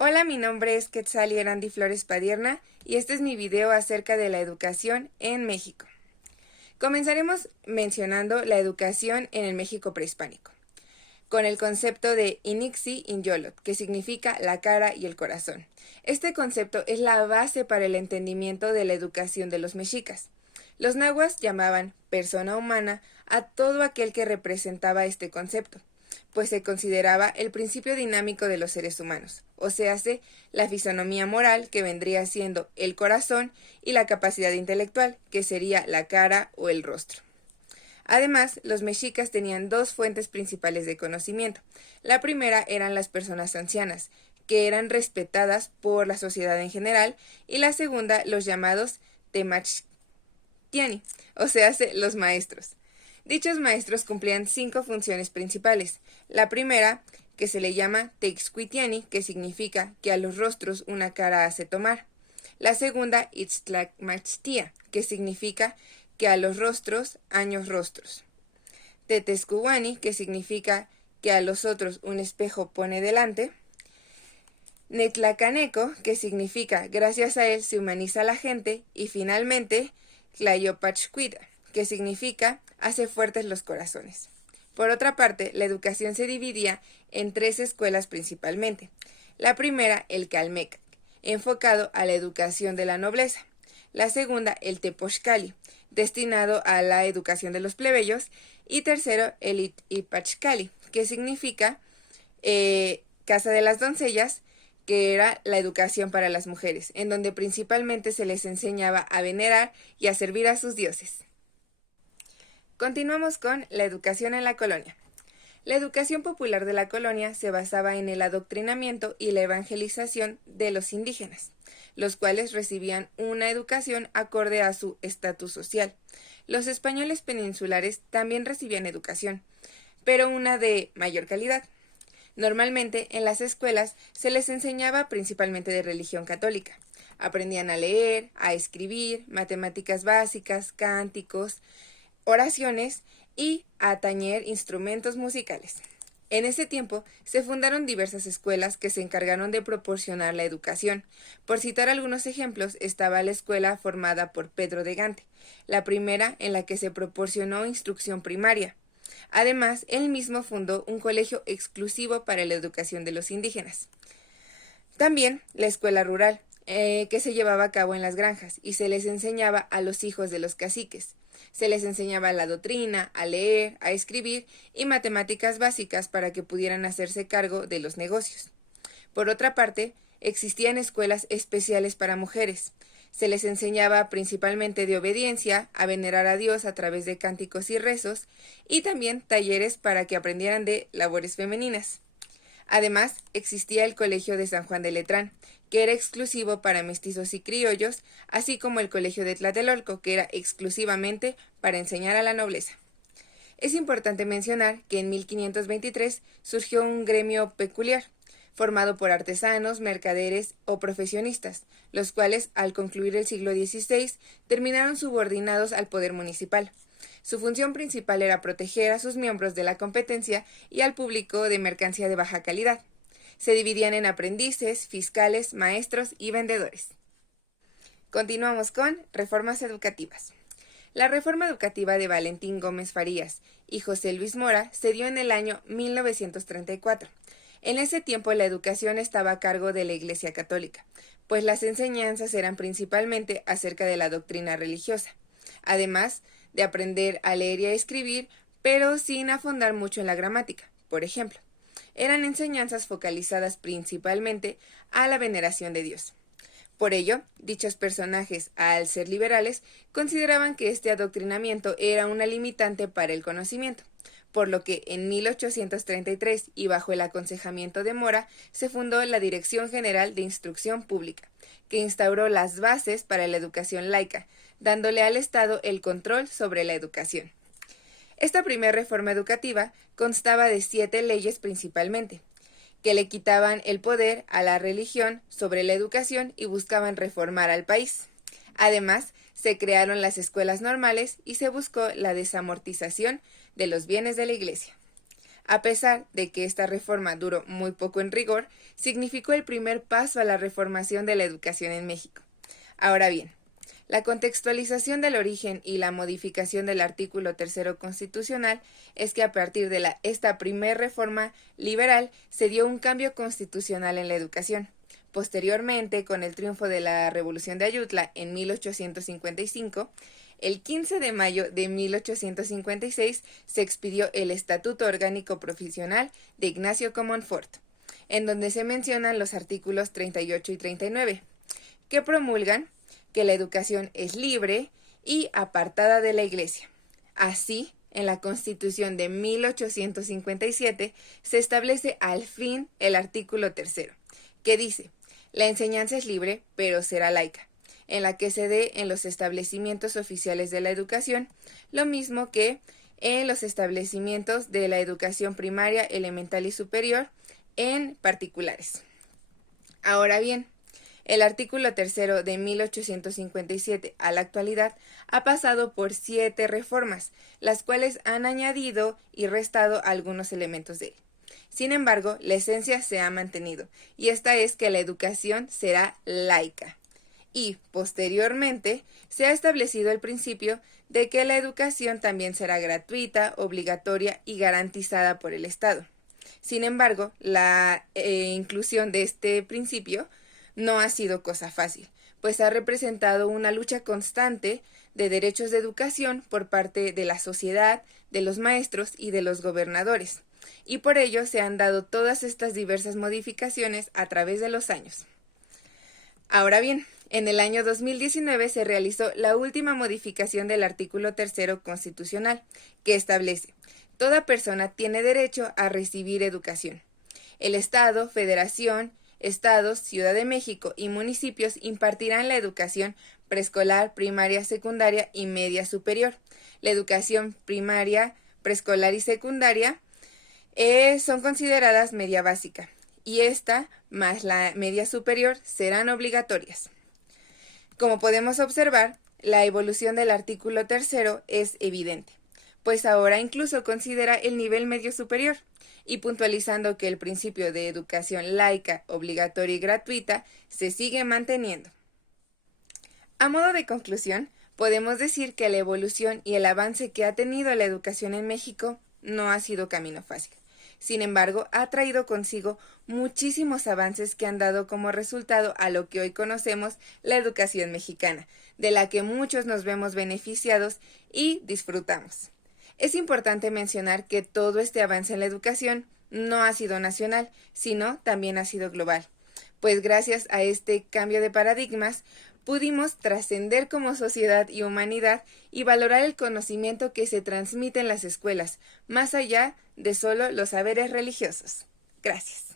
Hola, mi nombre es Quetzali Erandi Flores Padierna y este es mi video acerca de la educación en México. Comenzaremos mencionando la educación en el México prehispánico, con el concepto de Inixi Inyolot, que significa la cara y el corazón. Este concepto es la base para el entendimiento de la educación de los mexicas. Los nahuas llamaban persona humana a todo aquel que representaba este concepto, pues se consideraba el principio dinámico de los seres humanos, o sea, la fisonomía moral, que vendría siendo el corazón, y la capacidad intelectual, que sería la cara o el rostro. Además, los mexicas tenían dos fuentes principales de conocimiento. La primera eran las personas ancianas, que eran respetadas por la sociedad en general, y la segunda, los llamados temachtiani, o sea, los maestros. Dichos maestros cumplían 5 funciones principales. La primera, que se le llama Teixcuitiani, que significa que a los rostros una cara hace tomar. La segunda, Itztlacmachtia, que significa que a los rostros, años rostros. Tetescuwani, que significa que a los otros un espejo pone delante. Netlacaneco, que significa gracias a él se humaniza la gente. Y finalmente, Tlayopachcuita, que significa hace fuertes los corazones. Por otra parte, la educación se dividía en 3 escuelas principalmente. La primera, el Calmecac, enfocado a la educación de la nobleza. La segunda, el Tepochcali, destinado a la educación de los plebeyos. Y tercero, el Ipachcali, que significa casa de las doncellas, que era la educación para las mujeres, en donde principalmente se les enseñaba a venerar y a servir a sus dioses. Continuamos con la educación en la colonia. La educación popular de la colonia se basaba en el adoctrinamiento y la evangelización de los indígenas, los cuales recibían una educación acorde a su estatus social. Los españoles peninsulares también recibían educación, pero una de mayor calidad. Normalmente en las escuelas se les enseñaba principalmente de religión católica. Aprendían a leer, a escribir, matemáticas básicas, cánticos, oraciones y a tañer instrumentos musicales. En ese tiempo se fundaron diversas escuelas que se encargaron de proporcionar la educación. Por citar algunos ejemplos, estaba la escuela formada por Pedro de Gante, la primera en la que se proporcionó instrucción primaria. Además, él mismo fundó un colegio exclusivo para la educación de los indígenas. También la escuela rural, que se llevaba a cabo en las granjas y se les enseñaba a los hijos de los caciques. Se les enseñaba la doctrina, a leer, a escribir y matemáticas básicas para que pudieran hacerse cargo de los negocios. Por otra parte, existían escuelas especiales para mujeres. Se les enseñaba principalmente de obediencia, a venerar a Dios a través de cánticos y rezos, y también talleres para que aprendieran de labores femeninas. Además, existía el Colegio de San Juan de Letrán, que era exclusivo para mestizos y criollos, así como el Colegio de Tlatelolco, que era exclusivamente para enseñar a la nobleza. Es importante mencionar que en 1523 surgió un gremio peculiar, formado por artesanos, mercaderes o profesionistas, los cuales, al concluir el siglo XVI, terminaron subordinados al poder municipal. Su función principal era proteger a sus miembros de la competencia y al público de mercancía de baja calidad. Se dividían en aprendices, fiscales, maestros y vendedores. Continuamos con reformas educativas. La reforma educativa de Valentín Gómez Farías y José Luis Mora se dio en el año 1934. En ese tiempo la educación estaba a cargo de la Iglesia Católica, pues las enseñanzas eran principalmente acerca de la doctrina religiosa, además de aprender a leer y a escribir, pero sin afondar mucho en la gramática. Por ejemplo, eran enseñanzas focalizadas principalmente a la veneración de Dios. Por ello, dichos personajes, al ser liberales, consideraban que este adoctrinamiento era una limitante para el conocimiento, por lo que en 1833 y bajo el aconsejamiento de Mora se fundó la Dirección General de Instrucción Pública, que instauró las bases para la educación laica, dándole al Estado el control sobre la educación. Esta primera reforma educativa constaba de 7 leyes principalmente, que le quitaban el poder a la religión sobre la educación y buscaban reformar al país. Además, se crearon las escuelas normales y se buscó la desamortización de los bienes de la Iglesia. A pesar de que esta reforma duró muy poco en rigor, significó el primer paso a la reformación de la educación en México. Ahora bien, la contextualización del origen y la modificación del artículo 3 constitucional es que a partir de esta primer reforma liberal se dio un cambio constitucional en la educación. Posteriormente, con el triunfo de la Revolución de Ayutla en 1855, el 15 de mayo de 1856 se expidió el Estatuto Orgánico Provisional de Ignacio Comonfort, en donde se mencionan los artículos 38 y 39, que promulgan que la educación es libre y apartada de la Iglesia. Así, en la Constitución de 1857 se establece al fin el artículo 3, que dice: la enseñanza es libre, pero será laica, en la que se dé en los establecimientos oficiales de la educación, lo mismo que en los establecimientos de la educación primaria, elemental y superior, en particulares. Ahora bien, el artículo 3 de 1857 a la actualidad ha pasado por 7 reformas, las cuales han añadido y restado algunos elementos de él. Sin embargo, la esencia se ha mantenido, y esta es que la educación será laica. Y, posteriormente, se ha establecido el principio de que la educación también será gratuita, obligatoria y garantizada por el Estado. Sin embargo, la inclusión de este principio no ha sido cosa fácil, pues ha representado una lucha constante de derechos de educación por parte de la sociedad, de los maestros y de los gobernadores, y por ello se han dado todas estas diversas modificaciones a través de los años. Ahora bien, en el año 2019 se realizó la última modificación del artículo 3 constitucional, que establece: toda persona tiene derecho a recibir educación. El Estado, Federación, Estados, Ciudad de México y municipios impartirán la educación preescolar, primaria, secundaria y media superior. La educación primaria, preescolar y secundaria son consideradas media básica, y esta más la media superior serán obligatorias. Como podemos observar, la evolución del artículo 3 es evidente, pues ahora incluso considera el nivel medio superior, y puntualizando que el principio de educación laica, obligatoria y gratuita se sigue manteniendo. A modo de conclusión, podemos decir que la evolución y el avance que ha tenido la educación en México no ha sido camino fácil. Sin embargo, ha traído consigo muchísimos avances que han dado como resultado a lo que hoy conocemos la educación mexicana, de la que muchos nos vemos beneficiados y disfrutamos. Es importante mencionar que todo este avance en la educación no ha sido nacional, sino también ha sido global, pues gracias a este cambio de paradigmas pudimos trascender como sociedad y humanidad y valorar el conocimiento que se transmite en las escuelas, más allá de solo los saberes religiosos. Gracias.